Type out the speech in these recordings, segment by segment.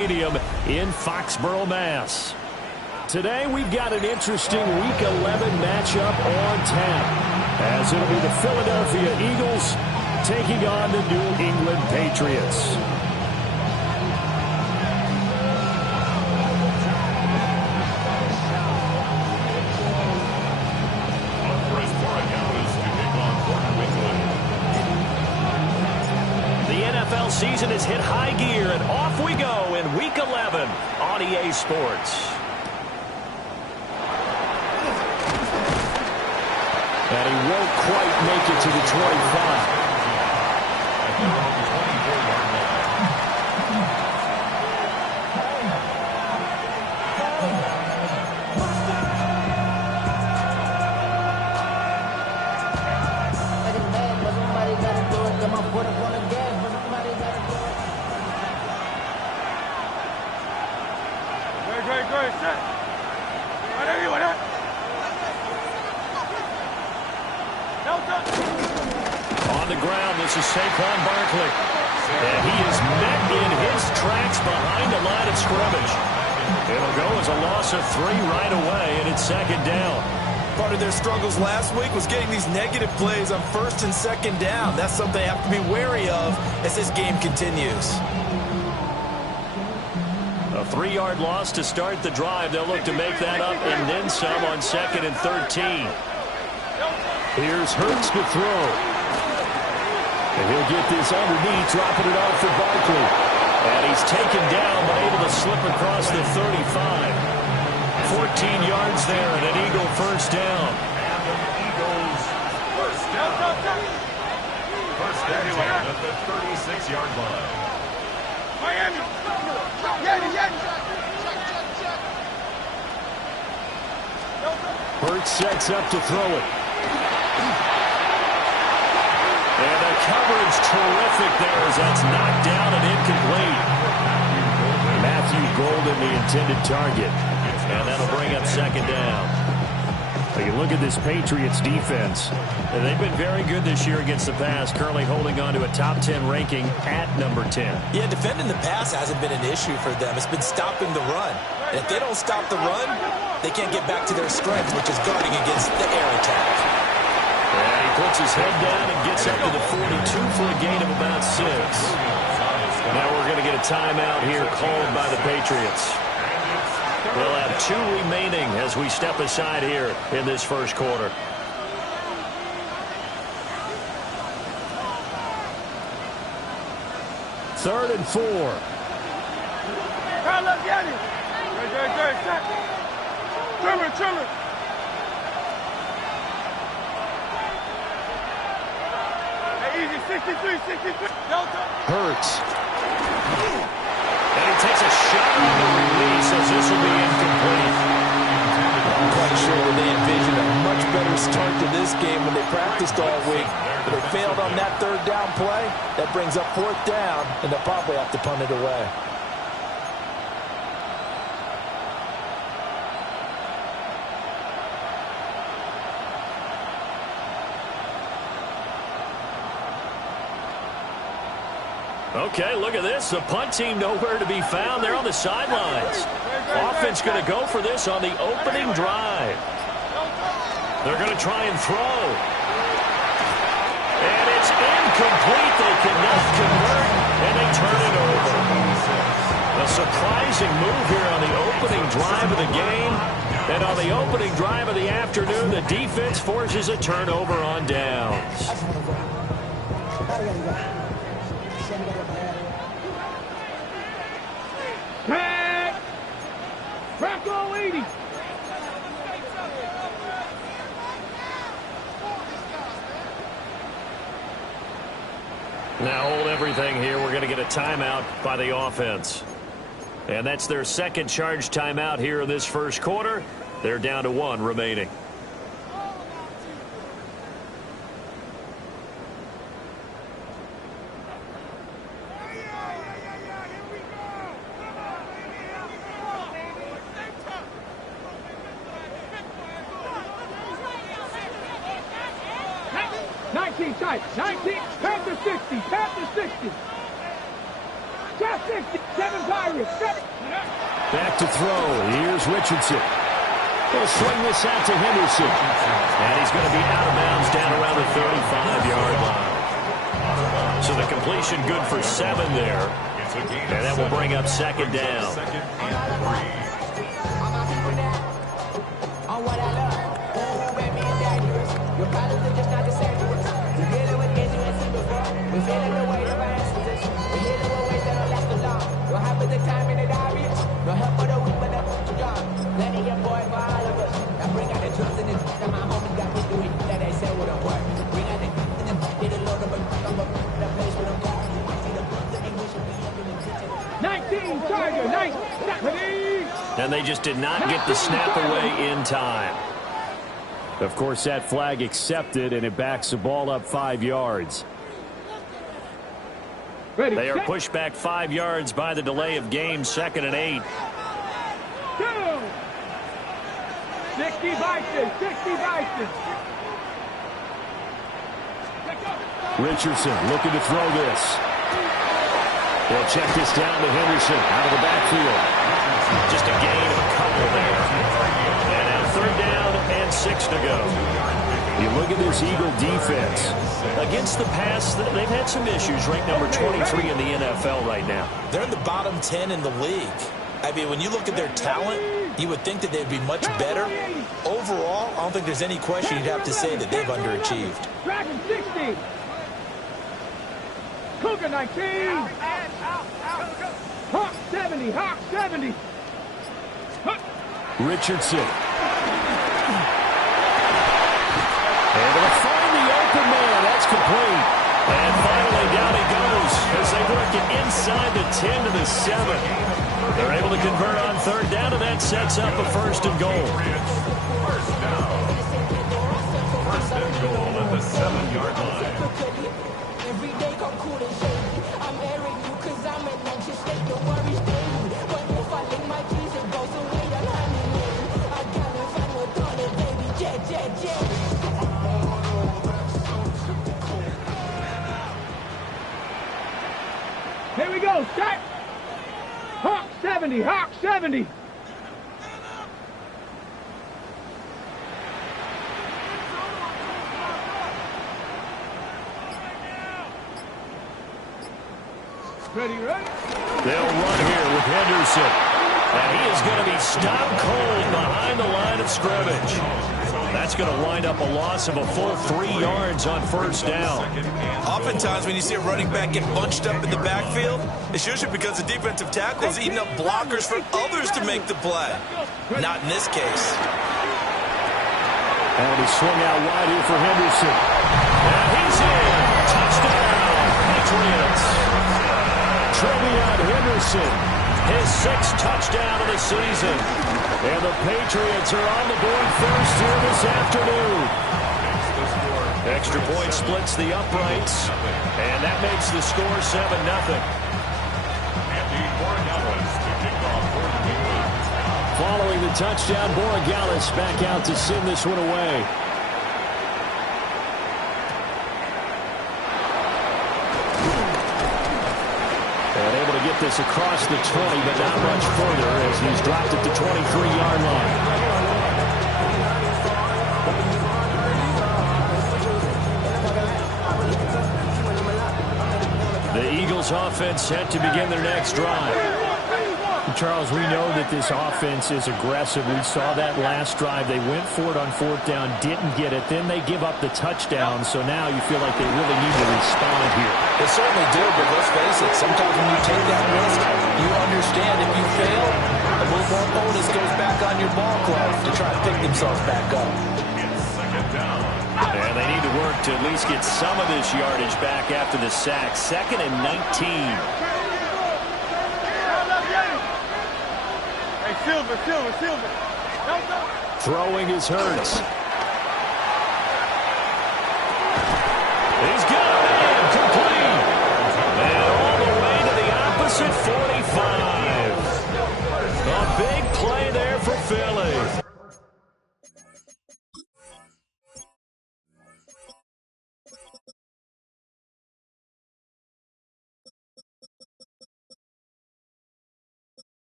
Stadium in Foxborough, Mass. Today we've got an interesting Week 11 matchup on tap, as it'll be the Philadelphia Eagles taking on the New England Patriots. The NFL season has hit high gear, and off we go in Week 11 on EA Sports. And he won't quite make it to the 25. On the ground, this is Saquon Barkley. And he is met in his tracks behind the line of scrimmage. It'll go as a loss of 3 right away, and it's second down. Part of their struggles last week was getting these negative plays on first and second down. That's something they have to be wary of as this game continues. A 3-yard loss to start the drive. They'll look to make that up and then some on 2nd and 13. Here's Hurts to throw. And he'll get this underneath, dropping it off for Barkley. And he's taken down, but able to slip across the 35. 14 yards there, and an Eagle first down. And the Eagles first down. First down at the 36-yard line. Miami. Hurts sets up to throw it. And the coverage terrific there as that's knocked down and incomplete. Matthew Golden, the intended target. And that'll bring up second down. You look at this Patriots defense. And they've been very good this year against the pass, currently holding on to a top 10 ranking at number 10. Yeah, defending the pass hasn't been an issue for them. It's been stopping the run. And if they don't stop the run, they can't get back to their strength, which is guarding against the air attack. And he puts his head down and gets up to the 42 for a gain of about 6. Now we're going to get a timeout here called by the Patriots. We'll have 2 remaining as we step aside here in this first quarter. Third and 4. Hurts. And he takes a shot on the release as this will be incomplete. I'm quite sure that they envisioned a much better start to this game when they practiced all week. But they failed on that 3rd down play. That brings up 4th down, and they'll probably have to punt it away. Okay, look at this. The punt team nowhere to be found. They're on the sidelines. Offense going to go for this on the opening drive. They're going to try and throw. And it's incomplete. They cannot convert, and they turn it over. A surprising move here on the opening drive of the game. And on the opening drive of the afternoon, the defense forces a turnover on downs. Rocco 80. Now hold everything here. We're going to get a timeout by the offense. And that's their second charge timeout here in this first quarter. They're down to 1 remaining. Tight. 19, pass to 60, pass to 60. Just 7 Pirates. Back to throw. Here's Richardson. He'll swing this out to Henderson. And he's going to be out of bounds down around the 35-yard line. So the completion good for 7 there. And that will bring up second down. And they just did not get the snap away in time. Of course, that flag accepted, and it backs the ball up 5 yards. They are pushed back 5 yards by the delay of game, 2nd and 8. 60 Bison, 60 Bison. Richardson looking to throw this. They'll check this down to Henderson out of the backfield. Just a gain of a couple there. And now 3rd down and 6 to go. You look at this Eagle defense. Against the pass, they've had some issues. Ranked number 23 in the NFL right now. They're in the bottom 10 in the league. I mean, when you look at their talent, you would think that they'd be much better. Overall, I don't think there's any question you'd have to say that they've underachieved. Dragon 60. Cougar 19. Hawk 70. Hawk 70. Richardson. Able to find the open man. That's complete. And finally down he goes as they work it inside the 10 to the 7. They're able to convert on 3rd down, and that sets up a 1st and goal. First down. 1st and goal at the 7-yard line. Every day come cool and shady. I'm airing you cause I'm an anxious state. Don't worry, stay. But if I lick my keys, it goes away. I'm honeymoon. I gotta find what's on it, baby. Jet, jet, jet. Here we go, start. Hawk 70, Hawk 70. Ready, ready? They'll run here with Henderson. And he is going to be stopped cold behind the line of scrimmage. That's going to wind up a loss of a full 3 yards on 1st down. Oftentimes, when you see a running back get bunched up in the backfield, it's usually because the defensive tackle is eating up blockers for others to make the play. Not in this case. And he swung out wide here for Henderson. And he's in. Touchdown, Patriots. Trevion Henderson, his 6th touchdown of the season. And the Patriots are on the board first here this afternoon. Extra point splits the uprights, and that makes the score 7-0. Following the touchdown, Borregales back out to send this one away. And able to get this across the 20, but not much further as he's dropped at the 23-yard line. The Eagles offense set to begin their next drive. Charles, we know that this offense is aggressive. We saw that last drive. They went for it on 4th down, didn't get it. Then they give up the touchdown, so now you feel like they really need to respond here. They certainly do, but let's face it, sometimes when you take that risk, you understand if you fail, a little more onus goes back on your ball club to try to pick themselves back up. And they need to work to at least get some of this yardage back after the sack. 2nd and 19. Silver. Throwing is Hurts. He's got a man complete. And all the way to the opposite 45. A big play there for Philly.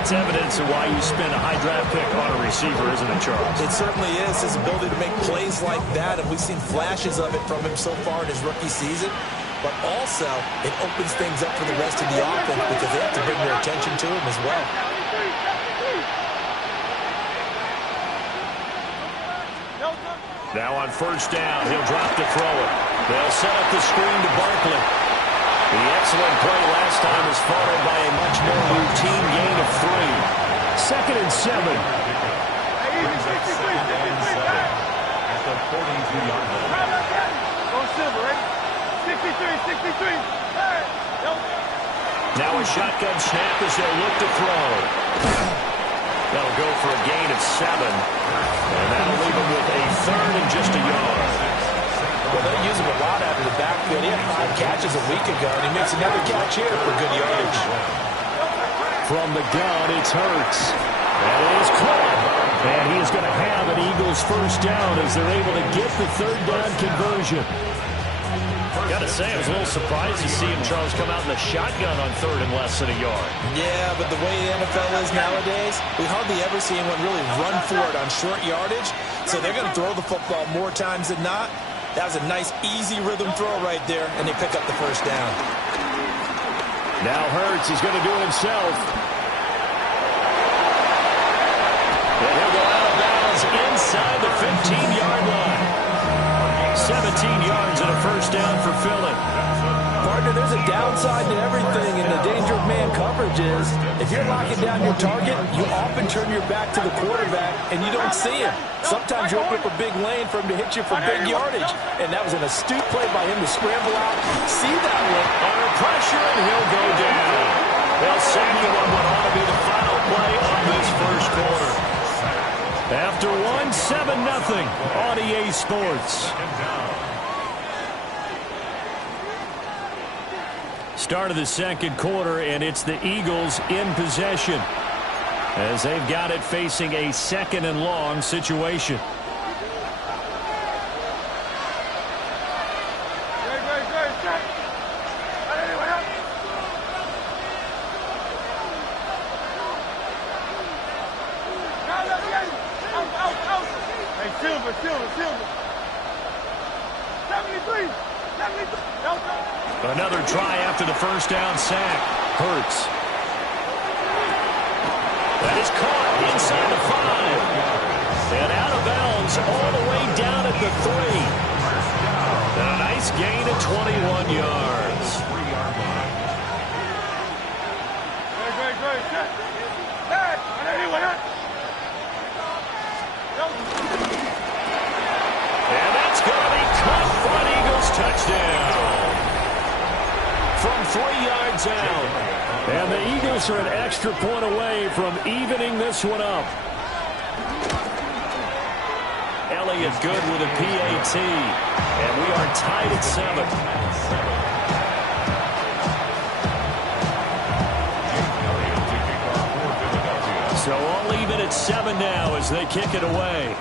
that's evidence of why you spend a high draft pick on a receiver, isn't it, Charles? It certainly is. His ability to make plays like that, and we've seen flashes of it from him so far in his rookie season. But also, it opens things up for the rest of the offense because they have to bring their attention to him as well. Now on first down, he'll drop to throw it. They'll set up the screen to Barkley. The excellent play last time was followed by a much more routine gain of 3. 2nd and 7. At the 42-yard line. Go silver, right? 63. Now a shotgun snap as they'll look to throw. That'll go for a gain of 7. And that'll leave him with a 3rd and just a yard. Well, they use him a lot out of the backfield. He had 5 catches a week ago, and he makes another catch here for good yardage. From the gun, it's Hurts. And it is caught. And he is going to have an Eagles first down as they're able to get the 3rd down conversion. Got to say, I was a little surprised to see him, Charles, come out in the shotgun on 3rd and less than a yard. Yeah, but the way the NFL is nowadays, we hardly ever see anyone really run for it on short yardage. So they're going to throw the football more times than not. That was a nice, easy rhythm throw right there, and they pick up the first down. Now Hurts is going to do it himself. And he'll go out of bounds inside the 15-yard line. 17 yards and a first down for Philly. Partner, there's a downside to everything, and the danger of man coverage is if you're locking down your target, you often turn your back to the quarterback, and you don't see him. Sometimes you open up a big lane for him to hit you for big yardage, and that was an astute play by him to scramble out, see that one. Under pressure, and he'll go down. They'll sack him on what ought to be the final play of this first quarter. After 7-0 on EA Sports. Start of the second quarter, and it's the Eagles in possession as they've got it facing a 2nd and long situation. Silver. 73. Another try after the first down sack. Hurts. That is caught inside the 5. And out of bounds all the way down at the 3. And a nice gain of 21 yards. And that's going to be caught for an Eagles touchdown. From 3 yards out. And the Eagles are an extra point away from evening this one up. Elliott good with a PAT. And we are tied at 7. So all even at 7 now as they kick it away.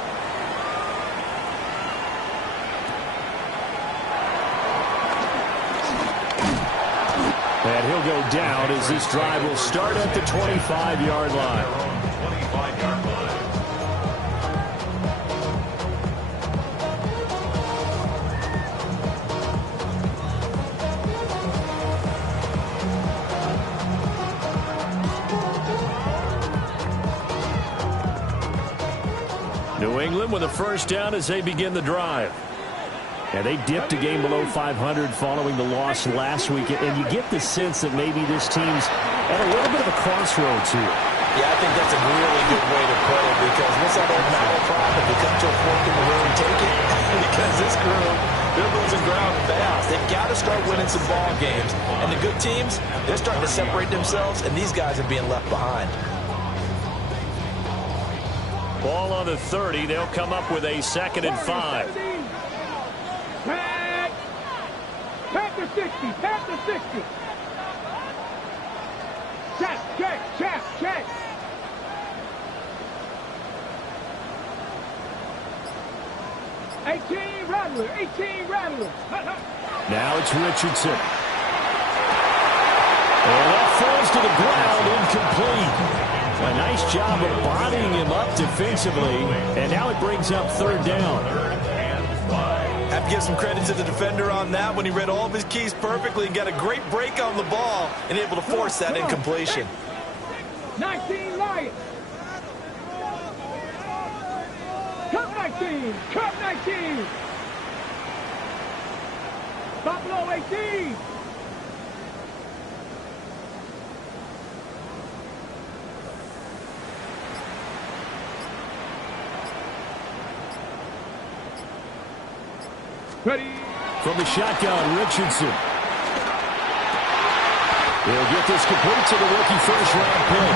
And he'll go down as this drive will start at the 25-yard line. New England with a first down as they begin the drive. And they dipped a game below 500 following the loss last week. And you get the sense that maybe this team's at a little bit of a crossroads here. Yeah, I think that's a really good way to put it because what's that old Bible prophet? They come to a fork in the road and take it? Because this group, they're losing ground fast. They've got to start winning some ball games. And the good teams, they're starting to separate themselves, and these guys are being left behind. Ball on the 30. They'll come up with a 2nd and 5. Tap the 60. Tap the 60. Check. 18 Rattler. Now it's Richardson. And that falls to the ground, incomplete. A nice job of bodying him up defensively, and now it brings up third down. Have to give some credit to the defender on that when he read all of his keys perfectly and got a great break on the ball and able to force that incompletion. 19 Lions. Cup 19. Cup 19. Buffalo 18. Ready. From the shotgun, Richardson. He'll get this complete to the rookie first-round pick.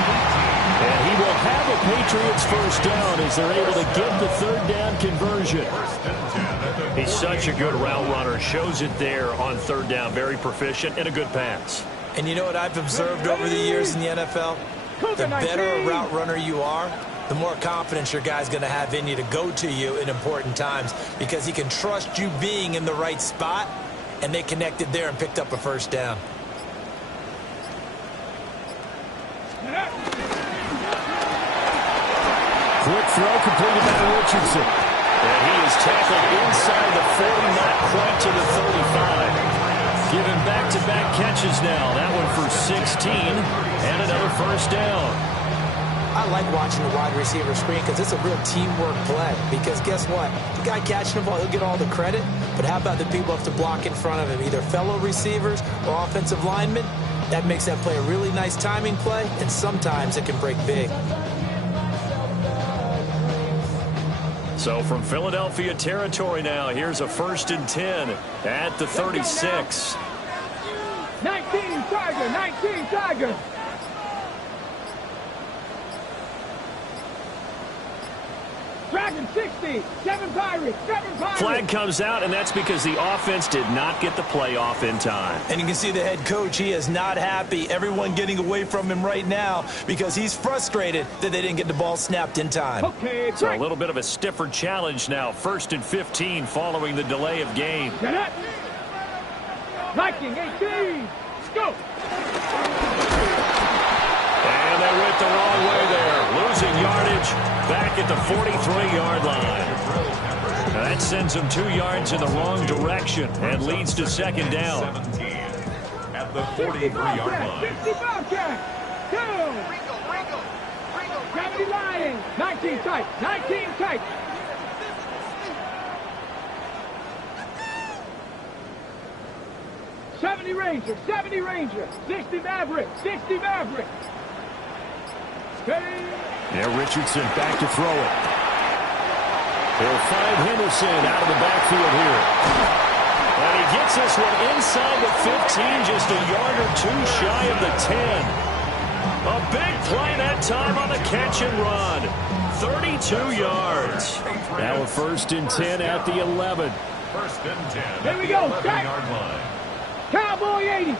And he will have a Patriots first down as they're able to get the third down conversion. He's such a good route runner. Shows it there on third down. Very proficient and a good pass. And you know what I've observed over the years in the NFL? The better a route runner you are, the more confidence your guy's going to have in you to go to you in important times because he can trust you being in the right spot, and they connected there and picked up a first down. Quick throw completed by Richardson. And he is tackled inside the 40, not quite to the 35. Given back-to-back catches now. That one for 16 and another first down. I like watching the wide receiver screen because it's a real teamwork play. Because guess what? The guy catching the ball, he'll get all the credit. But how about the people who have to block in front of him, either fellow receivers or offensive linemen? That makes that play a really nice timing play, and sometimes it can break big. So from Philadelphia territory now, here's a 1st and 10 at the 36. 19 Tiger, 19 Tiger. Dragon 60, 7 Pirates, 7 Pirates. Flag comes out, and that's because the offense did not get the play off in time. And you can see the head coach, he is not happy. Everyone getting away from him right now because he's frustrated that they didn't get the ball snapped in time. Okay, So a little bit of a stiffer challenge now. 1st and 15 following the delay of game. Get it. Viking 18. Go. And they went the wrong way there. Losing yardage back at the 43-yard line. Now that sends them 2 yards in the wrong direction and leads to second down. 17 at the 43-yard line. 65 check. 2. 70 Lions. 19 tight. 19 tight. Ranger, 70 Ranger, 60 Maverick, 60 Maverick. Okay. Now Richardson back to throw it. He'll find Henderson out of the backfield here. And he gets this one inside the 15, just a yard or 2 shy of the 10. A big play that time on the catch and run. 32 yards. Now a 1st and 10 at the 11. 1st and 10. Here we go. 11-yard line. Cowboy 80.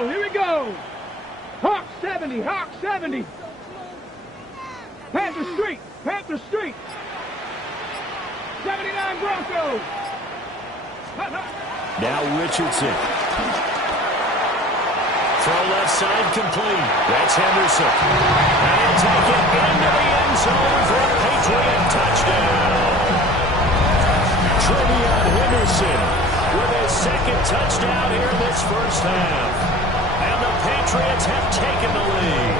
Here we go. Hawk 70, Hawk 70. Panther Street, Panther Street. 79 Broncos. Now Richardson. Throw left side complete. That's Henderson. And he'll take it into the end zone for a Patriot touchdown. Trevion Henderson with his 2nd touchdown here this first half. And the Patriots have taken the lead.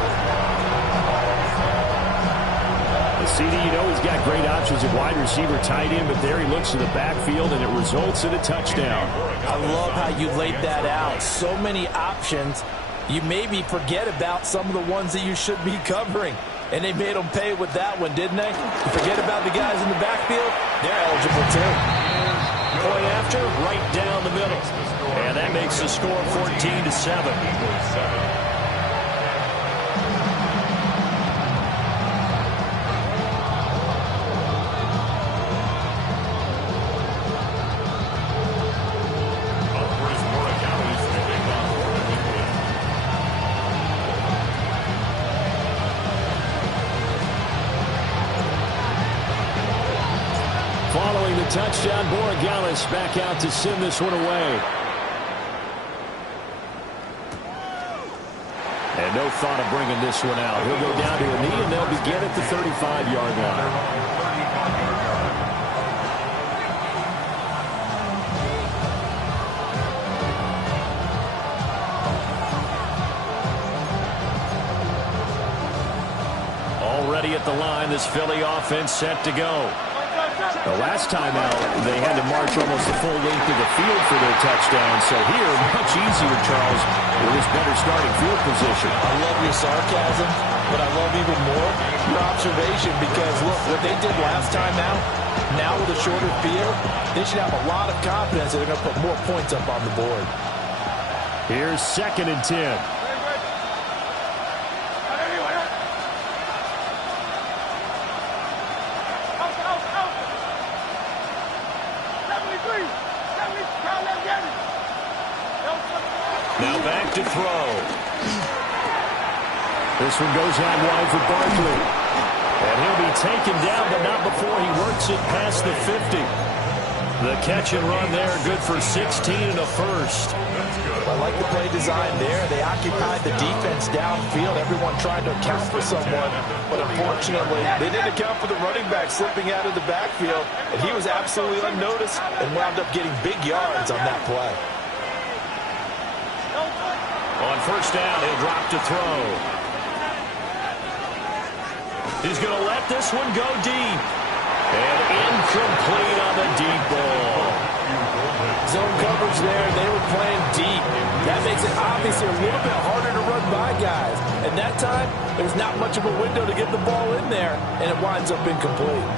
A CD, you know he's got great options at wide receiver, tight end, but there he looks to the backfield, and it results in a touchdown. I love how you laid that out. So many options. You maybe forget about some of the ones that you should be covering. And they made them pay with that one, didn't they? You forget about the guys in the backfield, they're eligible too. Point after, right down the middle. And that makes the score 14-7. Following the touchdown, Borregales back out to send this one away. And no thought of bringing this one out. He'll go down to a knee, and they'll begin at the 35-yard line. Already at the line, this Philly offense set to go. The last time out, they had to march almost the full length of the field for their touchdown. So here, much easier, Charles, with this better starting field position. I love your sarcasm, but I love even more your observation because, look, what they did last time out, now with a shorter field, they should have a lot of confidence that they're going to put more points up on the board. Here's 2nd and 10. Now back to throw. This one goes out wide for Barkley. And he'll be taken down, but not before he works it past the 50. The catch and run there, good for 16 and a first. I like the play design there. They occupied the defense downfield. Everyone trying to account for someone. But unfortunately, they didn't account for the running back slipping out of the backfield. And he was absolutely unnoticed and wound up getting big yards on that play. On first down, he'll drop to throw. He's going to let this one go deep. And incomplete on the deep ball. Zone coverage there. They were playing deep. That makes it obviously a little bit harder to run by guys. And that time, there was not much of a window to get the ball in there, and it winds up incomplete.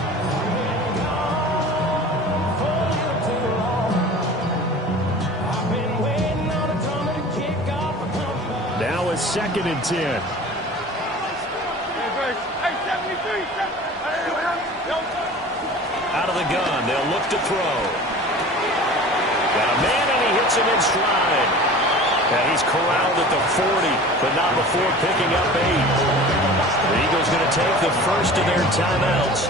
Now it's 2nd and 10. Out of the gun, they'll look to throw. Got a man, and he hits him in stride. And he's corralled at the 40, but not before picking up 8. The Eagles going to take the first of their timeouts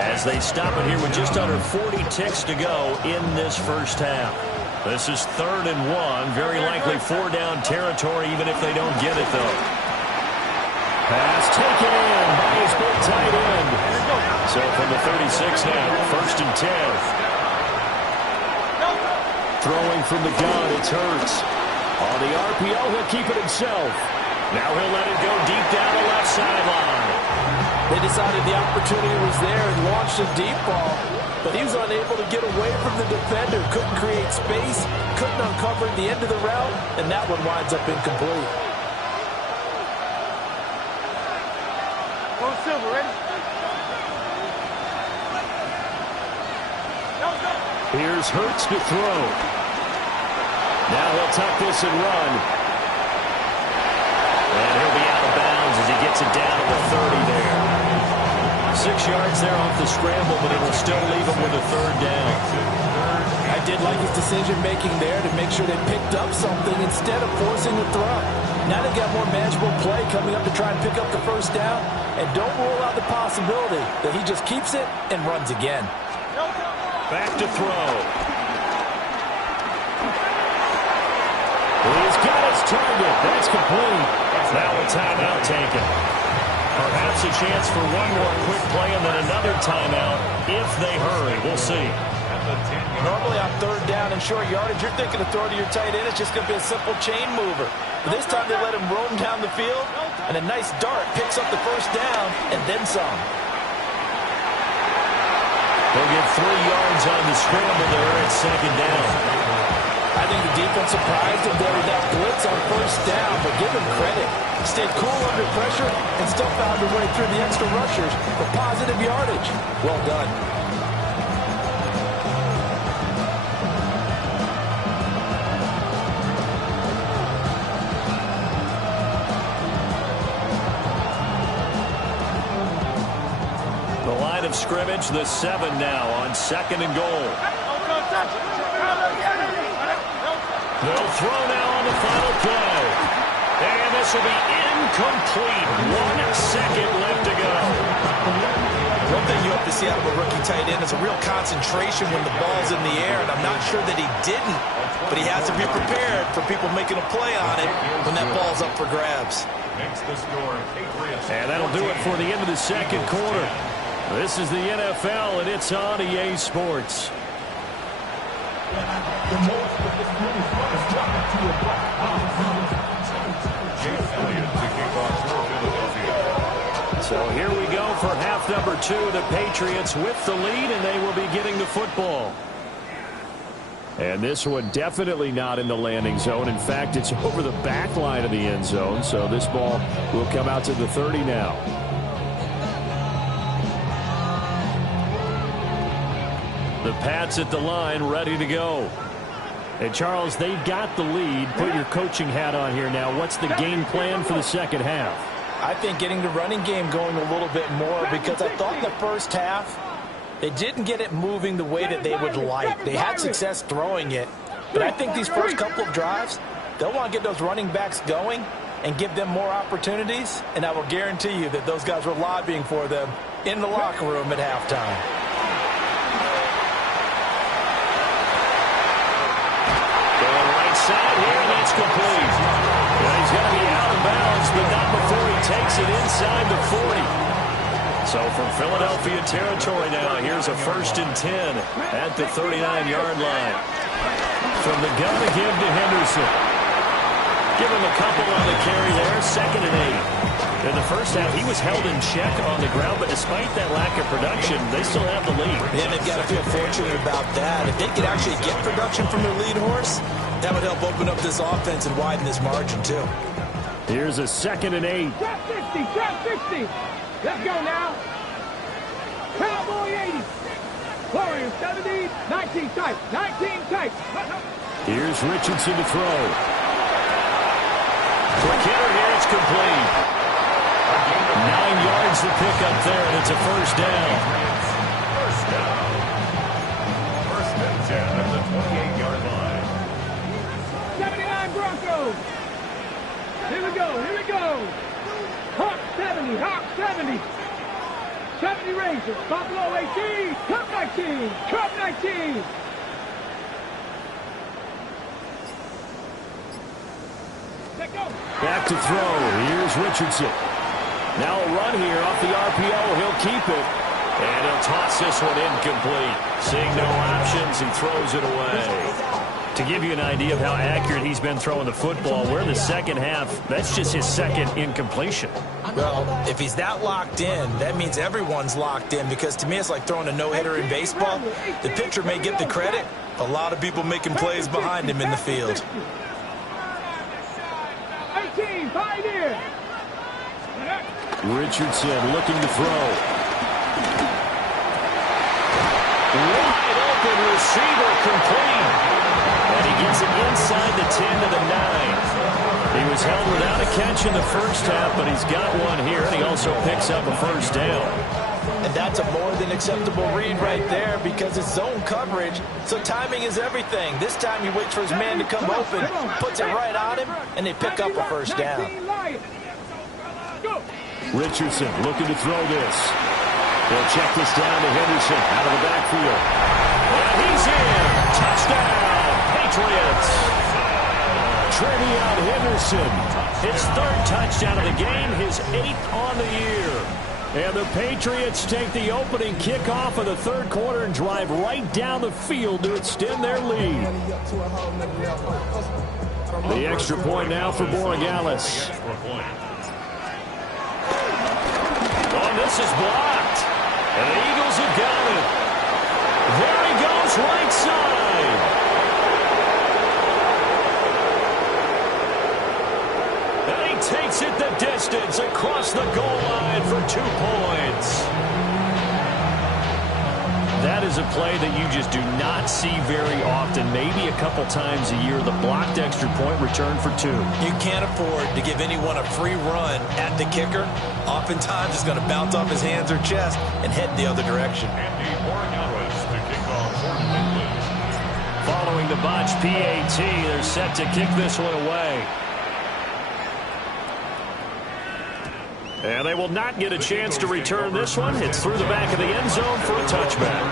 as they stop it here with just under 40 ticks to go in this first half. This is 3rd and 1, very likely 4-down territory, even if they don't get it, though. Pass taken in by his big tight end. So from the 36 now, 1st and 10. Throwing from the gun, it's Hurts. On the RPO, he'll keep it himself. Now he'll let it go deep down the left sideline. They decided the opportunity was there and launched a deep ball, but he was unable to get away from the defender. Couldn't create space, couldn't uncover the end of the route, and that one winds up incomplete. Go Silver, ready? Here's Hurts to throw. Now he'll tuck this and run. And he'll be out of bounds as he gets it down to the 30 there. 6 yards there off the scramble, but it'll still leave him with a 3rd down. I did like his decision-making there to make sure they picked up something instead of forcing the throw. Now they've got more manageable play coming up to try and pick up the first down. And don't rule out the possibility that he just keeps it and runs again. Back to throw. He's got his target. That's complete. Now a timeout taken. Perhaps a chance for one more quick play and then another timeout if they hurry. We'll see. Normally on 3rd down and short yardage, you're thinking to throw to your tight end. It's just going to be a simple chain mover. But this time they let him roam down the field, and a nice dart picks up the first down and then some. They'll get 3 yards on the scramble there at second down. I think the defense surprised him there with that blitz on first down, but give him credit. Stayed cool under pressure and still found a way through the extra rushers for positive yardage. Well done. The line of scrimmage, the 7 now on second and goal. They'll throw now on the final play. And this will be incomplete. 1 second left to go. One thing you have to see out of a rookie tight end is a real concentration when the ball's in the air, and I'm not sure that he didn't, but he has to be prepared for people making a play on it when that ball's up for grabs. And that'll do it for the end of the second quarter. This is the NFL, and it's on EA Sports. So here we go for half number 2. The Patriots with the lead, and they will be getting the football. And this one definitely not in the landing zone. In fact, it's over the back line of the end zone. So this ball will come out to the 30 now. The Pats at the line, ready to go. And Charles, they've got the lead. Put your coaching hat on here now. What's the game plan for the second half? I think getting the running game going a little bit more, because I thought in the first half they didn't get it moving the way that they would like. They had success throwing it, but I think these first couple of drives, they'll want to get those running backs going and give them more opportunities, and I will guarantee you that those guys were lobbying for them in the locker room at halftime. Side here, that's complete. Well, he's going to be out of bounds, but not before he takes it inside the 40. So from Philadelphia territory now, here's a 1st and 10 at the 39-yard line. From the gun again to Henderson. Give him a couple on the carry there, 2nd and 8. In the first half, he was held in check on the ground, but despite that lack of production, they still have the lead. And they've got to feel fortunate about that. If they could actually get production from their lead horse, that would help open up this offense and widen this margin, too. Here's a 2nd and 8. Drop 60, drop 60. Let's go now. Cowboy 80. Warriors 70, 19 tight, 19 tight. Here's Richardson to throw. Quick hitter here, it's complete. 9 yards to pick up there, and it's a 1st down. 1st and 10 at the 28-yard line. 79 Broncos. Here we go, here we go. Hawk 70, Hawk 70. 70 Rangers, Buffalo 18, Cup 19, Cup 19. Let go. Back to throw. Here's Richardson. Now a run here off the RPO. He'll keep it. And he'll toss this one incomplete. Seeing no options, he throws it away. To give you an idea of how accurate he's been throwing the football, we're in the second half. That's just his 2nd incompletion. Well, if he's that locked in, that means everyone's locked in, because to me it's like throwing a no-hitter in baseball. The pitcher may get the credit. A lot of people making plays behind him in the field. 18, Pioneer. Richardson looking to throw. Wide open receiver, complete. And he gets it inside the 10 to the 9. He was held without a catch in the first half, but he's got one here, and he also picks up a 1st down. And that's a more than acceptable read right there, because it's zone coverage, so timing is everything. This time he waits for his man to come open, puts it right on him, and they pick up a 1st down. Richardson looking to throw this. They'll check this down to Henderson out of the backfield. And he's in. Touchdown, Patriots. Trevion Henderson, his 3rd touchdown of the game, his 8th on the year. And the Patriots take the opening kickoff of the 3rd quarter and drive right down the field to extend their lead. The extra point now for Borregales. Oh, this is blocked. And the Eagles have got it. There he goes, right side. And he takes it the distance across the goal line for 2 points. That is a play that you just do not see very often. Maybe a couple times a year, the blocked extra point return for 2. You can't afford to give anyone a free run at the kicker. Oftentimes, it's going to bounce off his hands or chest and head the other direction. Following the botch PAT, they're set to kick this one away. And they will not get a chance to return this one. It's through the back of the end zone for a touchback.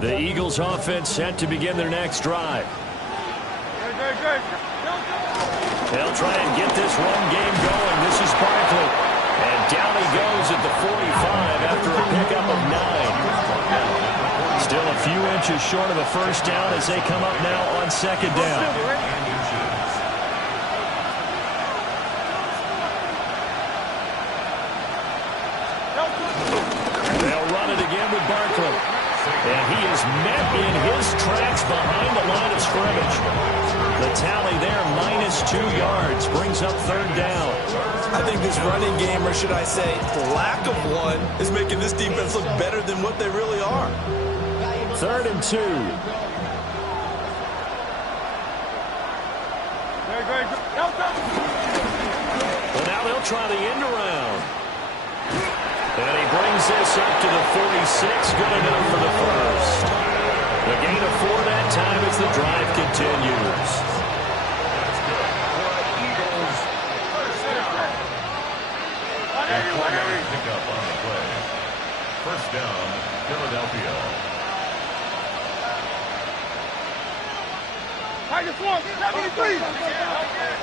The Eagles offense set to begin their next drive. They'll try and get this run game going. This is Barkley. And down he goes at the 45 after a pickup of 9. Still a few inches short of a first down as they come up now on second down. They'll run it again with Barkley. And he is met in his tracks behind the line of scrimmage. The tally there, -2 yards, brings up third down. I think this running game, or should I say, lack of one, is making this defense look better than what they really are. 3rd and 2. Well, now they'll try the end around. And he brings this up to the 46, good enough for the first. The gain of 4 that time as the drive continues. Pick up on the play. First down, Philadelphia. Tigers 1, 73.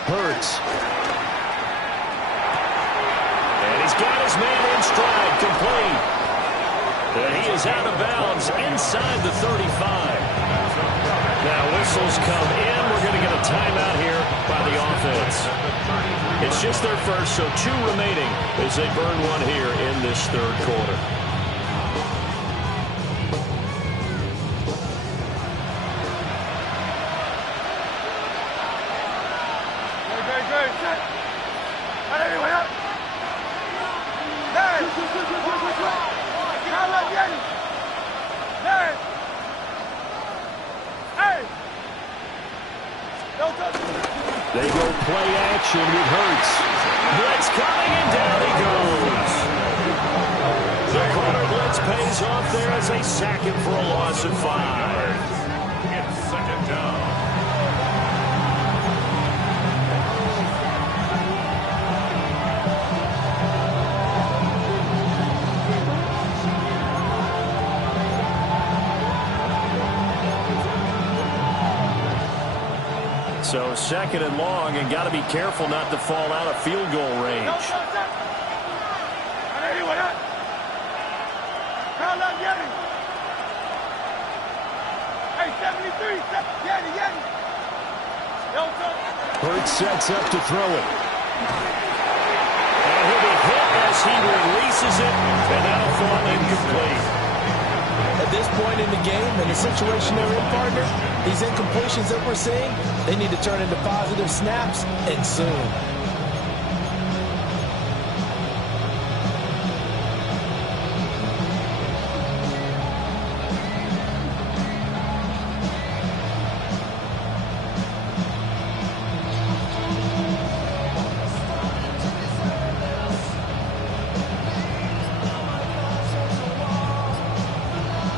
Hurts. And he's got his man in stride, complete. And he is out of bounds inside the 35. Now whistles come in. We're going to get a timeout here by the offense. It's just their first, so 2 remaining as they burn one here in this third quarter. They go play action with Hurts. Blitz coming, and down he goes. The corner blitz pays off there as they sack him for a loss of 5. It's second down. So 2nd and long, and got to be careful not to fall out of field goal range. Hurts sets up to throw it. And he'll be hit as he releases it, and that'll fall incomplete. At this point in the game, and the situation they're in, partner, these incompletions that we're seeing, they need to turn into positive snaps, and soon.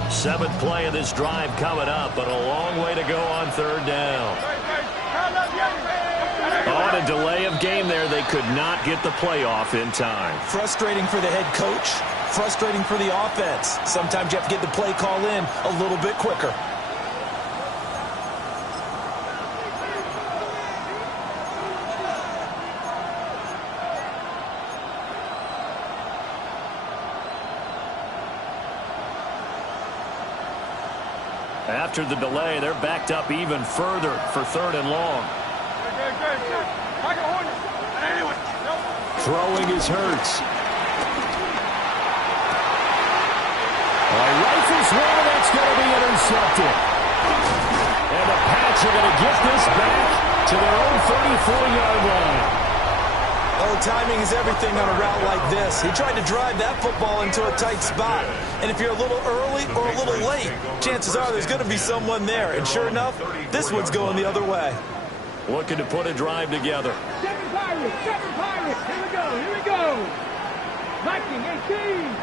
Seventh play of this drive coming up, but a long way to go on third down. On a delay of game there, they could not get the playoff in time. Frustrating for the head coach, frustrating for the offense. Sometimes you have to get the play call in a little bit quicker. After the delay, they're backed up even further for 3rd and long. Throwing is Hurts. Rifles one, that's going to be intercepted. And the Pats are going to get this back to their own 34-yard line. Oh, timing is everything on a route like this. He tried to drive that football into a tight spot. And if you're a little early or a little late, chances are there's going to be someone there. And sure enough, this one's going the other way. Looking to put a drive together. 7 Pirates, 7 Pirates. Here we go, here we go. Viking 18,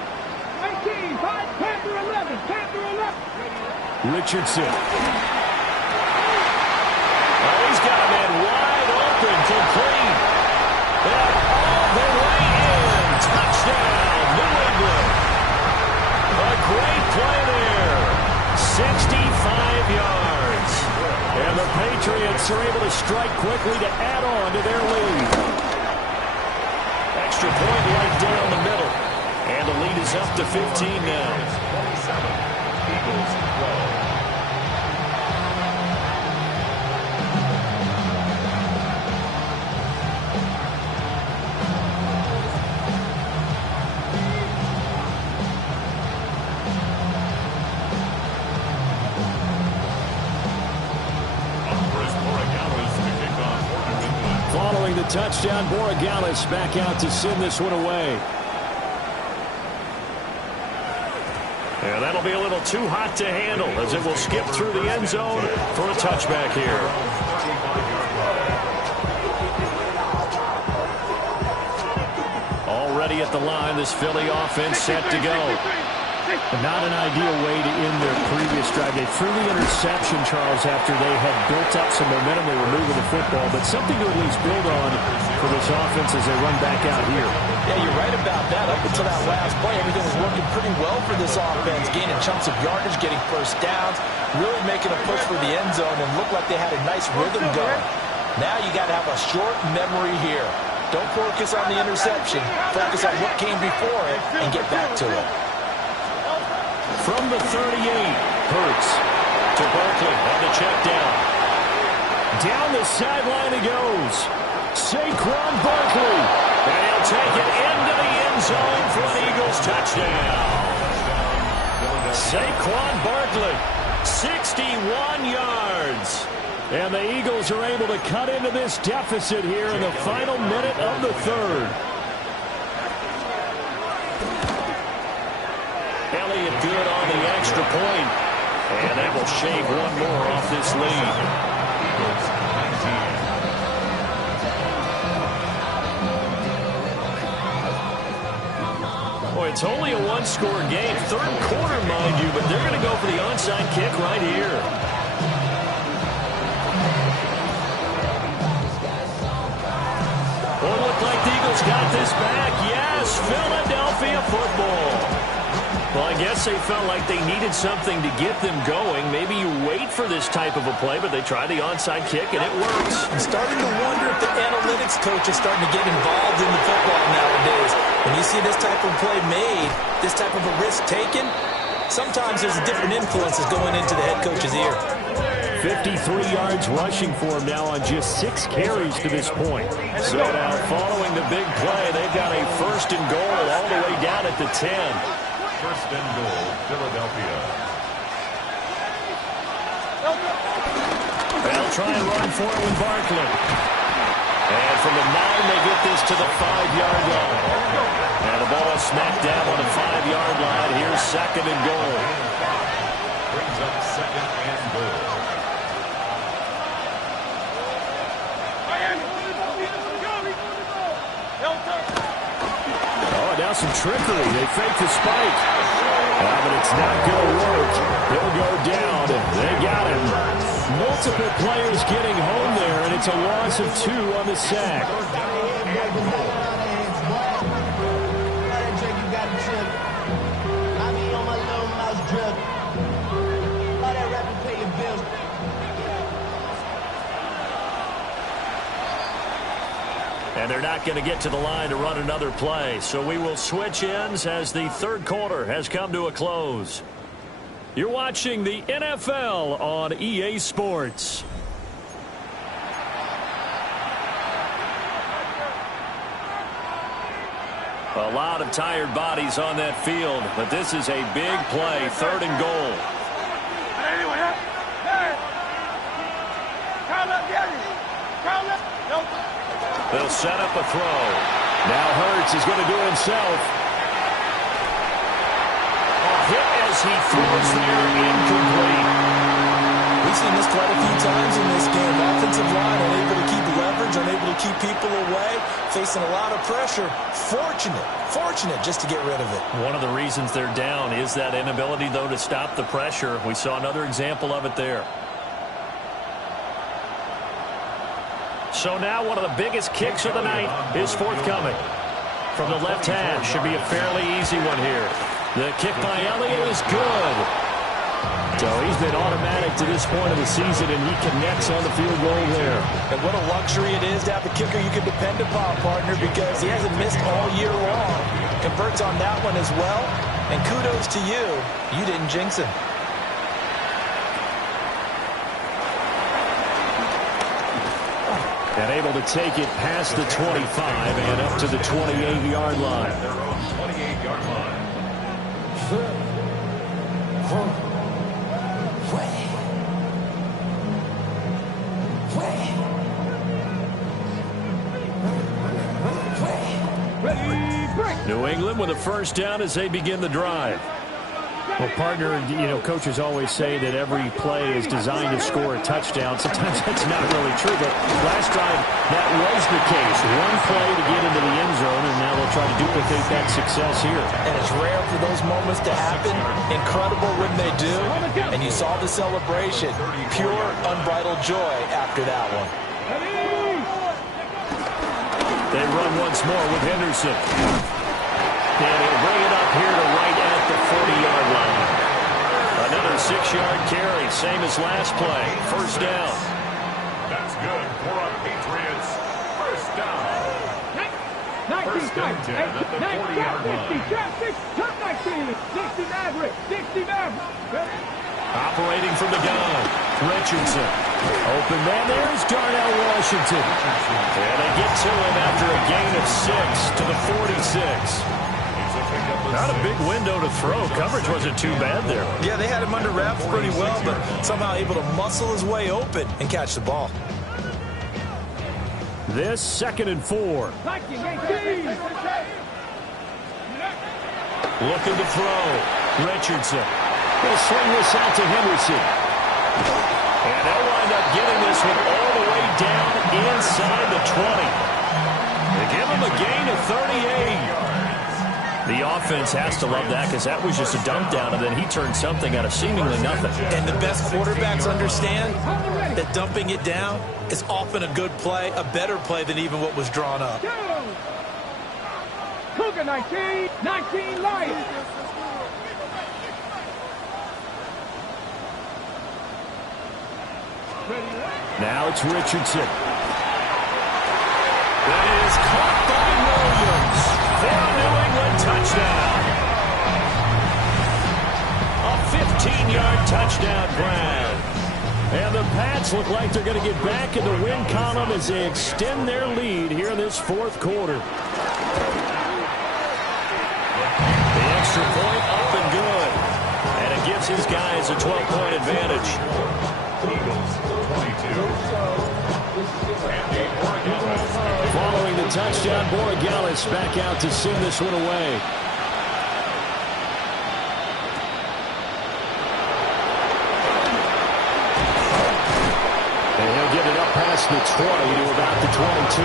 19, 5, Panther 11, Panther 11. Richardson. Oh, he's got a man wide open, complete. And all the way in. Touchdown, New England. A great play there. 65 yards. And the Patriots are able to strike quickly to add on to their lead. Extra point right down the middle. And the lead is up to 15 now. 27, Eagles 12. Following the touchdown, Borregales back out to send this one away. And that'll be a little too hot to handle as it will skip through the end zone for a touchback here. Already at the line, this Philly offense set to go. Not an ideal way to end their previous drive. They threw the interception, Charles, after they had built up some momentum. They were moving the football, but something to at least build on for this offense as they run back out here. Yeah, you're right about that. Up until that last play, everything was working pretty well for this offense, gaining chunks of yardage, getting first downs, really making a push for the end zone, and looked like they had a nice rhythm going. Now you got to have a short memory here. Don't focus on the interception. Focus on what came before it and get back to it. From the 38, Hurts to Barkley on the check down. Down the sideline he goes. Saquon Barkley. And he'll take it into the end zone for an Eagles touchdown. Saquon Barkley, 61 yards. And the Eagles are able to cut into this deficit here in the final minute of the third. Elliott good on the extra point. And that will shave one more off this lead. Boy, it's only a one-score game. Third quarter, mind you, but they're going to go for the onside kick right here. Oh, it looked like the Eagles got this back. Yes, Philadelphia football. Well, I guess they felt like they needed something to get them going. Maybe you wait for this type of a play, but they try the onside kick, and it works. I'm starting to wonder if the analytics coach is starting to get involved in the football nowadays. When you see this type of play made, this type of a risk taken, sometimes there's a different influences going into the head coach's ear. 53 yards rushing for him now on just 6 carries to this point. So now following the big play, they've got a 1st and goal all the way down at the 10. 1st and goal, Philadelphia. They'll try and run for it with Barkley. And from the 9, they get this to the 5-yard line. And the ball smacked down on the 5-yard line. Here's 2nd and goal. Brings up 2nd and goal. Oh, now some trickery. They fake the spike. But it's not going to work. He'll go down. They got him. Multiple players getting home there, and it's a loss of 2 on the sack. And they're not going to get to the line to run another play. So we will switch ends as the third quarter has come to a close. You're watching the NFL on EA Sports. A lot of tired bodies on that field, but this is a big play, 3rd and goal. They'll set up a throw. Now Hurts is going to do it himself. A hit as he throws there, incomplete. We've seen this quite a few times in this game. Offensive line unable to keep leverage, unable to keep people away, facing a lot of pressure. Fortunate just to get rid of it. One of the reasons they're down is that inability, though, to stop the pressure. We saw another example of it there. So now one of the biggest kicks of the night is forthcoming. From the left hash, should be a fairly easy one here. The kick by Elliott is good. So he's been automatic to this point of the season, and he connects on the field goal there. And what a luxury it is to have a kicker you can depend upon, partner, because he hasn't missed all year long. Converts on that one as well. And kudos to you. You didn't jinx him. And able to take it past the 25 and up to the 28-yard line. Their own 28-yard line. New England with a first down as they begin the drive. Well, partner, coaches always say that every play is designed to score a touchdown. Sometimes that's not really true, but last drive, that was the case. One play to get into the end zone, and now they'll try to duplicate that success here. And it's rare for those moments to happen. Incredible when they do. And you saw the celebration. Pure, unbridled joy after that one. They run once more with Henderson. And he'll bring it up here to right at the 40-yard line. Another 6-yard carry, same as last play. First down. That's good for a Patriots first down. 19, First and 10 at the 40-yard line. 60 Maverick, 60 Maverick. Operating from the gun, Richardson. Open man, there's Darnell Washington. And they get to him after a gain of 6 to the 46. Not a big window to throw. Coverage wasn't too bad there. Yeah, they had him under wraps pretty well, but somehow able to muscle his way open and catch the ball. This 2nd and 4. Looking to throw. Richardson. He'll swing this out to Henderson. And they'll wind up getting this one all the way down inside the 20. They give him a gain of 38. The offense has to love that because that was just a dump down, and then he turned something out of seemingly nothing. And the best quarterbacks understand that dumping it down is often a good play, a better play than even what was drawn up. Cougar 19 Lions. Now it's Richardson. That is caught by Williams for a New England touchdown. A 15-yard touchdown grab. And the Pats look like they're going to get back in the win column as they extend their lead here in this 4th quarter. The extra point up and good. And it gives his guys a 12-point advantage. Eagles 22. Following the touchdown, Borregales back out to send this one away. And he'll get it up past the 20 to about the 22.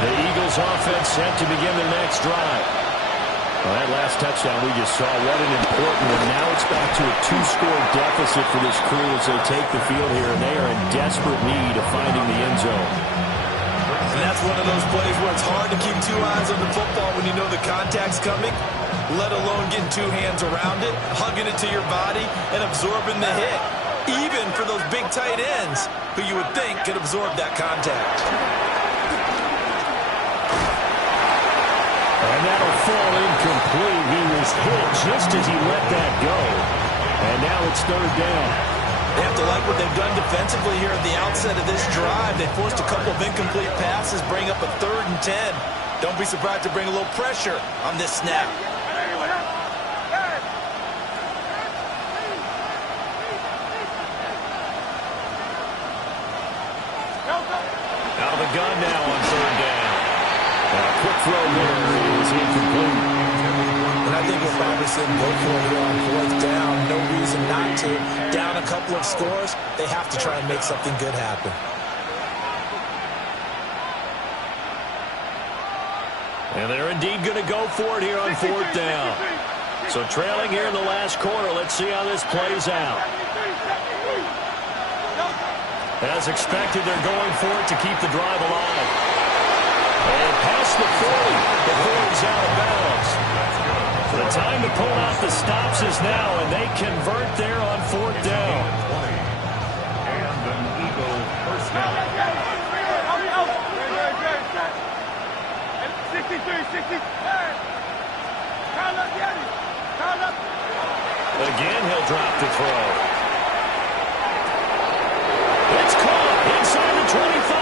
The Eagles offense set to begin their next drive. Well, that last touchdown we just saw, what an important one. Now it's back to a 2-score deficit for this crew as they take the field here, and they are in desperate need of finding the end zone. And that's one of those plays where it's hard to keep 2 eyes on the football when you know the contact's coming, let alone getting 2 hands around it, hugging it to your body, and absorbing the hit, even for those big tight ends who you would think could absorb that contact. And And that'll fall incomplete. He was hit just as he let that go. And now it's third down. They have to like what they've done defensively here at the outset of this drive. They forced a couple of incomplete passes, bring up a 3rd and 10. Don't be surprised to bring a little pressure on this snap. Out of the gun now on 3rd down. A quick throw there is incomplete. And I think we're probably seeing go for it here on 4th down. No reason not to. Down a couple of scores, they have to try and make something good happen. And they're indeed going to go for it here on 4th down. So trailing here in the last quarter, let's see how this plays out. As expected, they're going for it to keep the drive alive. And past the 40 before he's out of bounds. The time to pull out the stops is now, and they convert there on 4th down. And an Eagle first down. 63, 60. Again, he'll drop the throw. It's caught inside the 25.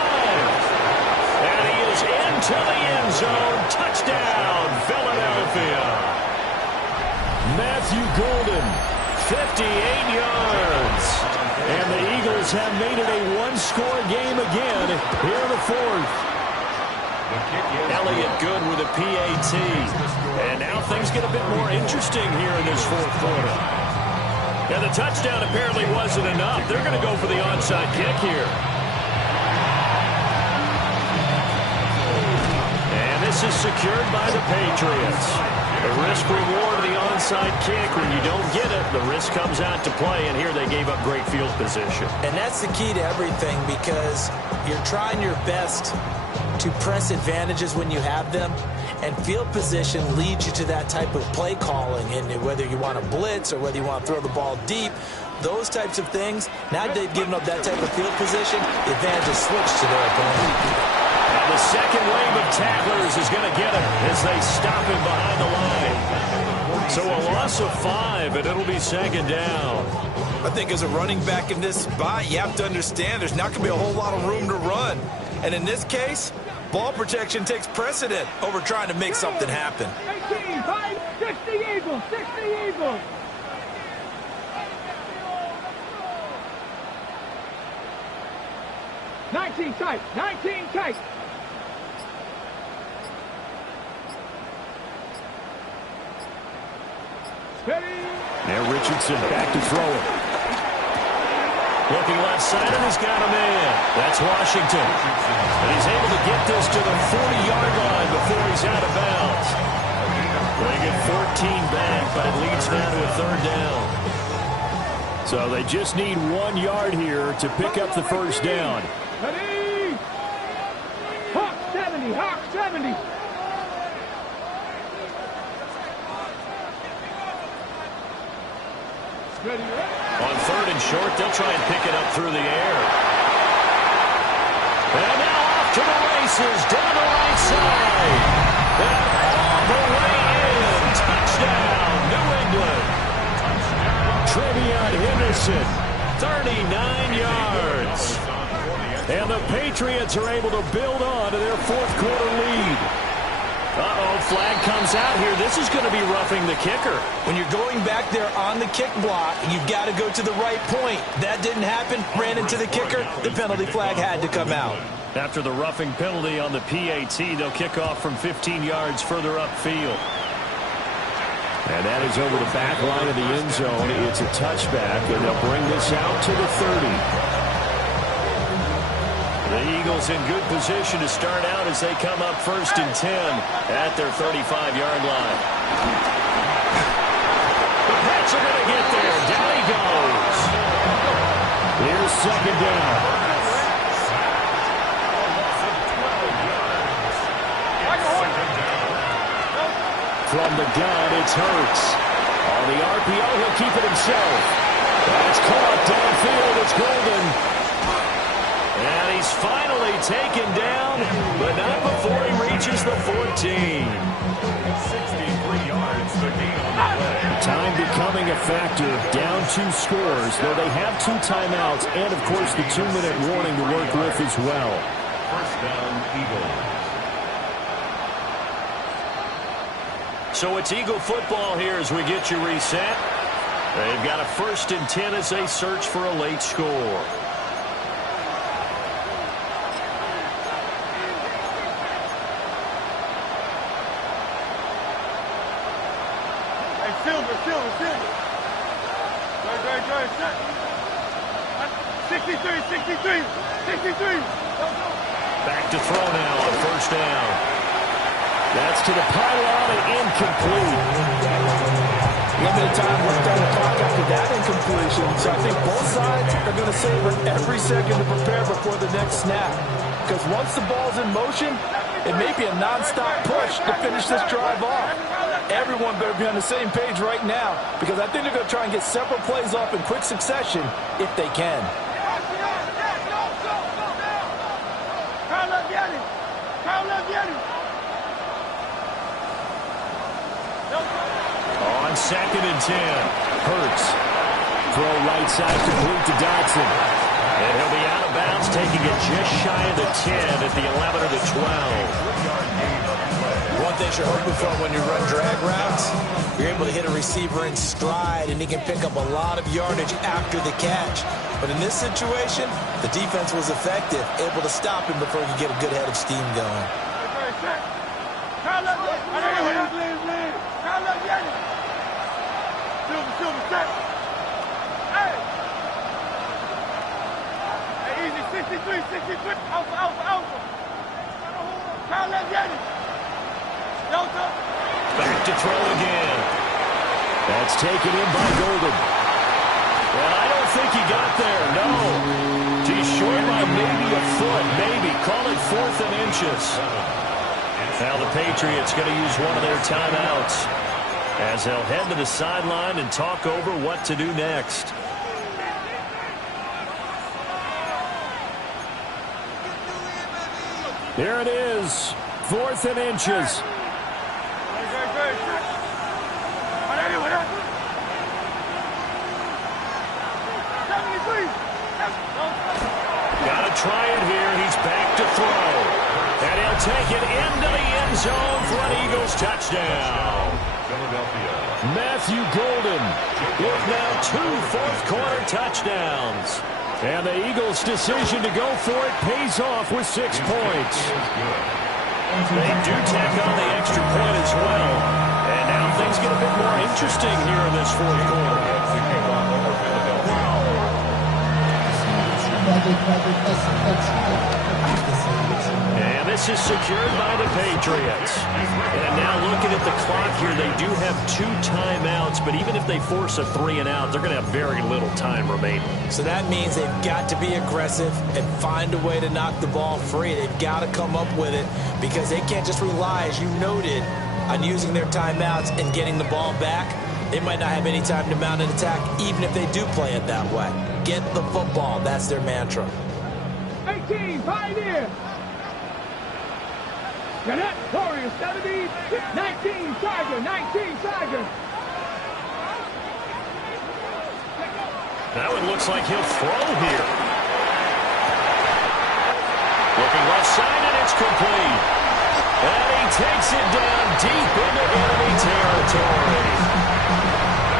And he is into the end zone. Touchdown, Philadelphia. Matthew Golden, 58 yards. And the Eagles have made it a one-score game again here in the 4th. Elliott good with a PAT. And now things get a bit more interesting here in this 4th quarter. Yeah, the touchdown apparently wasn't enough. They're going to go for the onside kick here. And this is secured by the Patriots. The risk-reward of the onside kick, when you don't get it, the risk comes out to play, and here they gave up great field position. And that's the key to everything, because you're trying your best to press advantages when you have them, and field position leads you to that type of play calling. And whether you want to blitz or whether you want to throw the ball deep, those types of things, now they've given up that type of field position, the advantage is switched to their opponent. And the second wave of tacklers is going to get him as they stop him behind the line. So a loss of 5, and it'll be 2nd down. I think as a running back in this spot, you have to understand there's not going to be a whole lot of room to run. And in this case, ball protection takes precedent over trying to make something happen. 18, 5, 60 Eagles, 60 Eagles. Nineteen tight, 19 tight. Steady. Now Richardson back to throw it. Looking left side, and he's got a man. That's Washington. And he's able to get this to the 40-yard line before he's out of bounds. They get 14 back, but it leads now to a 3rd down. So they just need 1 yard here to pick up the 1st down. Ready. Hawk 70, Hawk 70. Ready. On 3rd and short, they'll try and pick it up through the air. And now off to the races, down the right side. And all the way in. Touchdown, New England. Trevion Henderson, 39 yards. And the Patriots are able to build on to their 4th quarter lead. Uh-oh, flag comes out here. This is going to be roughing the kicker. When you're going back there on the kick block, you've got to go to the right point. That didn't happen. Ran into the kicker. The penalty flag had to come out. After the roughing penalty on the PAT, they'll kick off from 15 yards further upfield. And that is over the back line of the end zone. It's a touchback, and they'll bring this out to the 30. The Eagles in good position to start out as they come up 1st and 10 at their 35-yard line. The Pats are going to get there. Down he goes. Here's 2nd down. From the gun, it's Hurts. On the RPO, he'll keep it himself. That's caught downfield. It's Golden. And he's finally taken down, but not before he reaches the 14. factor. Down 2 scores, though they have 2 timeouts and, of course, the 2-minute warning to work with as well. First down, Eagles. So it's Eagle football here as we get you reset. They've got a 1st and 10 as they search for a late score. Silver. 63. Back to throw now on 1st down. That's to the pylon and incomplete. Limited time left on the clock after that incompletion. So I think both sides are going to savor every second to prepare before the next snap. Because once the ball's in motion, it may be a non-stop push to finish this drive off. Everyone better be on the same page right now, because I think they're going to try and get several plays off in quick succession if they can. On 2nd and 10, Hurts. Throw right side complete to Dotson. And he'll be out of bounds, taking it just shy of the 10 at the 11 or the 12. One thing you're hoping for when you run drag routes, you're able to hit a receiver in stride, and he can pick up a lot of yardage after the catch. But in this situation, the defense was effective, able to stop him before he could get a good head of steam going. Silver, set. Hey! Hey, easy, 63. Alpha. Kyle left Yanni. Delta. Back to throw again. That's taken in by Golden. Well, I don't think he got there, no. He's short by maybe a foot, maybe. Call it 4th and inches. Now the Patriots going to use one of their timeouts as they'll head to the sideline and talk over what to do next. Here it is, 4th and inches. Got to try it here. He's back to throw. And he'll take it into the end zone for an Eagles touchdown. Philadelphia. Matthew Golden With now 2 fourth-quarter touchdowns. And the Eagles' decision to go for it pays off with 6 points. They do tack on the extra point as well. And now things get a bit more interesting here in this 4th quarter. And this is secured by the Patriots. And now looking at the clock here, they do have 2 timeouts, but even if they force a 3-and-out, they're going to have very little time remaining. So that means they've got to be aggressive and find a way to knock the ball free. They've got to come up with it because they can't just rely, as you noted, on using their timeouts and getting the ball back. They might not have any time to mount an attack, even if they do play it that way. Get the football. That's their mantra. 18, Pioneer. Cadet, Warrior, 70, 19, Tiger. That one looks like he'll throw here. Looking left side, and it's complete. And he takes it down deep into enemy territory.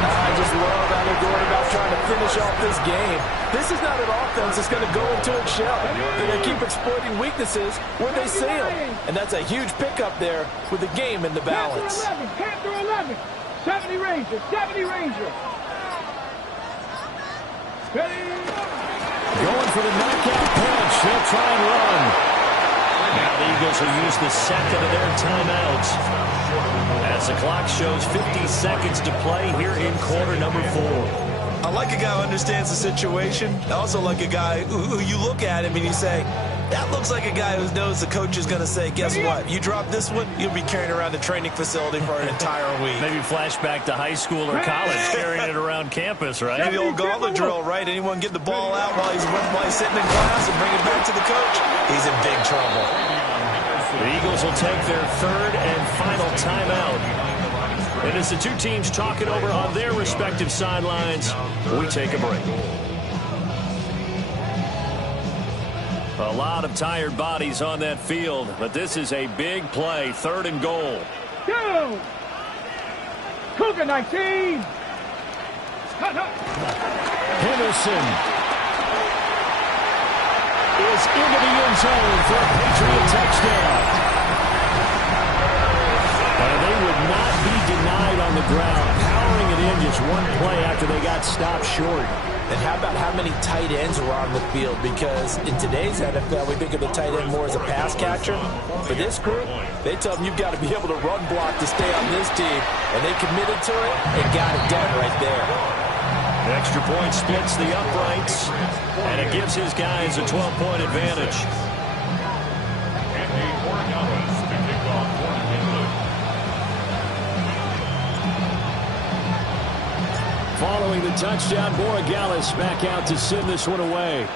I just love how they're going about trying to finish off this game. This is not an offense that's going to go into its shell. They're going to keep exploiting weaknesses where they see them. And that's a huge pickup there with the game in the balance. Panther 11, 70 Rangers. Going for the knockout punch. They'll try and run. Now the Eagles will use the second of their timeouts as the clock shows 50 seconds to play here in quarter number 4. I like a guy who understands the situation. I also like a guy who you look at him and you say, that looks like a guy who knows the coach is going to say, guess what? You drop this one, you'll be carrying around the training facility for an entire week. Maybe flashback to high school or college, carrying it around campus, right? Maybe the old gauntlet drill, right? Anyone get the ball out while he's sitting in class and bring it back to the coach? He's in big trouble. The Eagles will take their 3rd and final timeout. And as the two teams talk it over on their respective sidelines, we take a break. A lot of tired bodies on that field, but this is a big play, 3rd and goal. Go! Cougar 19! Henderson is into the end zone for a Patriot touchdown. And they would not be denied on the ground, powering it in just one play after they got stopped short. And how about how many tight ends were on the field? Because in today's NFL, we think of the tight end more as a pass catcher. For this group, they tell them you've got to be able to run block to stay on this team. And they committed to it and got it done right there. Extra point splits the uprights, and it gives his guys a 12-point advantage. Following the touchdown, Borregales back out to send this one away.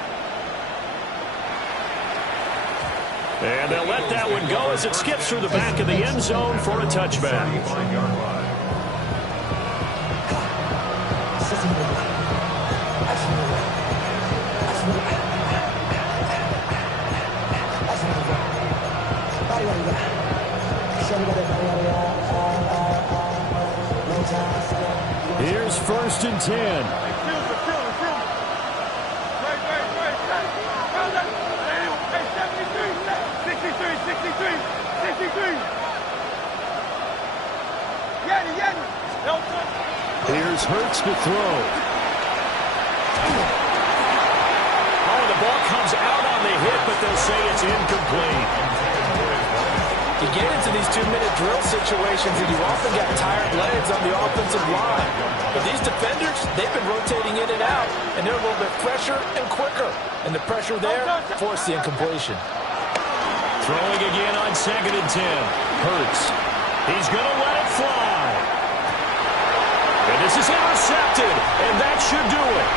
And they'll let that one go as it skips through the back of the end zone for a touchback. Here's 1st and 10. Here's Hurts to throw. Oh, the ball comes out on the hit, but they'll say it's incomplete. You get into these 2-minute drill situations, and you often got tired legs on the offensive line. But these defenders, they've been rotating in and out, and they're a little bit fresher and quicker. And the pressure there forced the incompletion. Throwing again on 2nd and 10. Hurts. He's going to let it fly. And this is intercepted, and that should do it.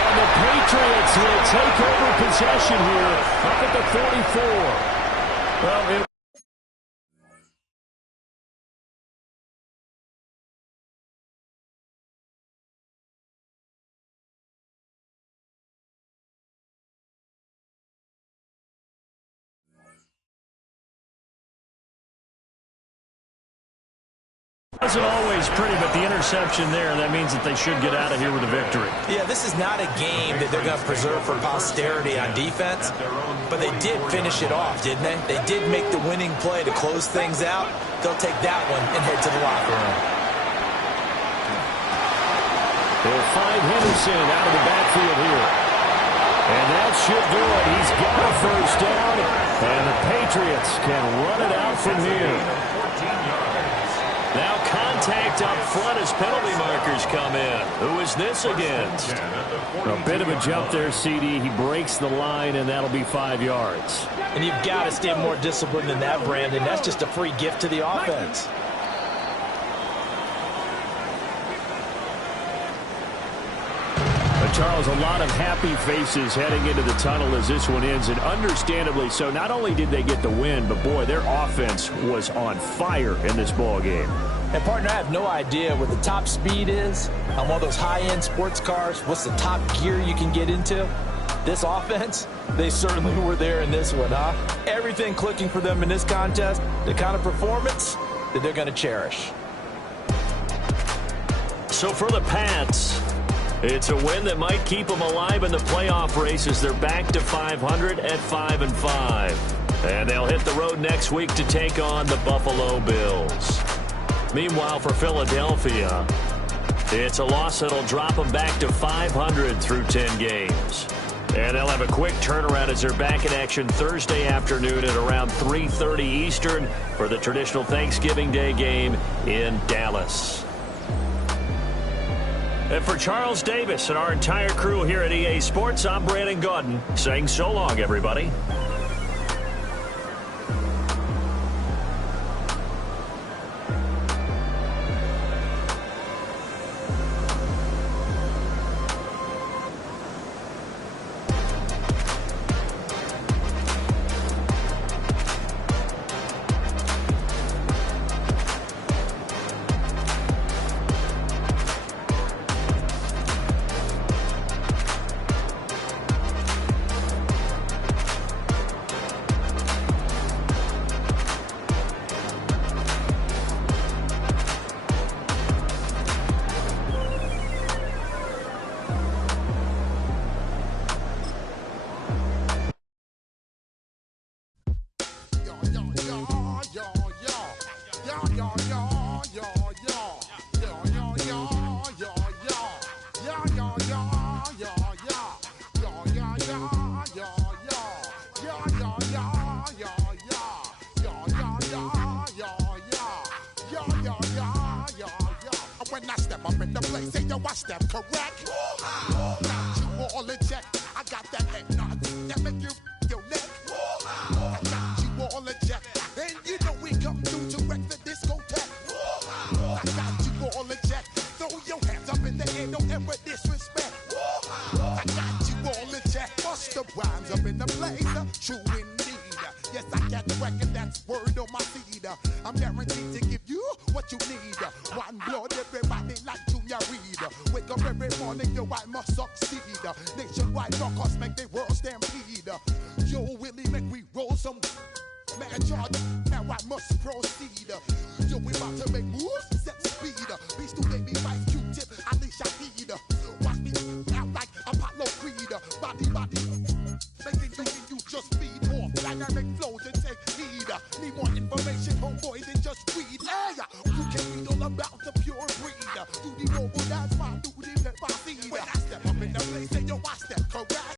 And the Patriots will take over possession here up at the 44. Well, wasn't always pretty, but the interception there, that means that they should get out of here with a victory. Yeah, this is not a game that they're going to preserve for posterity on defense, but they did finish it off, didn't they? They did make the winning play to close things out. They'll take that one and head to the locker room. They'll find Henderson out of the backfield here. And that should do it. He's got a 1st down, and the Patriots can run it out from here. Now contact up front as penalty markers come in. Who is this against? A bit of a jump there, CD. He breaks the line, and that'll be 5 yards. And you've got to stay more disciplined than that, Brandon. That's just a free gift to the offense. Charles, a lot of happy faces heading into the tunnel as this one ends, and understandably so. Not only did they get the win, but boy, their offense was on fire in this ball game. And partner, I have no idea what the top speed is on one of those high-end sports cars. What's the top gear you can get into? This offense, they certainly were there in this one, huh? Everything clicking for them in this contest, the kind of performance that they're going to cherish. So for the Pats, it's a win that might keep them alive in the playoff race as they're back to 500 at 5-5. And they'll hit the road next week to take on the Buffalo Bills. Meanwhile, for Philadelphia, it's a loss that'll drop them back to 500 through 10 games. And they'll have a quick turnaround as they're back in action Thursday afternoon at around 3:30 Eastern for the traditional Thanksgiving Day game in Dallas. And for Charles Davis and our entire crew here at EA Sports, I'm Brandon Gaudin saying so long, everybody. When I step up in the place, say yo, I step correct. Got you all in check. I got that head nod that make you your neck. I got you all in check, and you know we come through to wreck the discotheque. I got you all in check. Throw your hands up in the air, don't ever disrespect. I got you all in check. Bust the rhymes up in the place, true indeed. Yes, I got the record, that's word on my seed. I'm guaranteed to give you what you need. One blood, everybody like Junior Reed. Wake up every morning, yo, I must succeed. Nationwide knockouts make the world stampede. Yo, Willie, make we roll some man charge. Now I must proceed. Yo, we about to make moves, set speed. Beast to baby, Vice Q-Tip, Ali Shaheed. Watch me out like Apollo Creed. Body,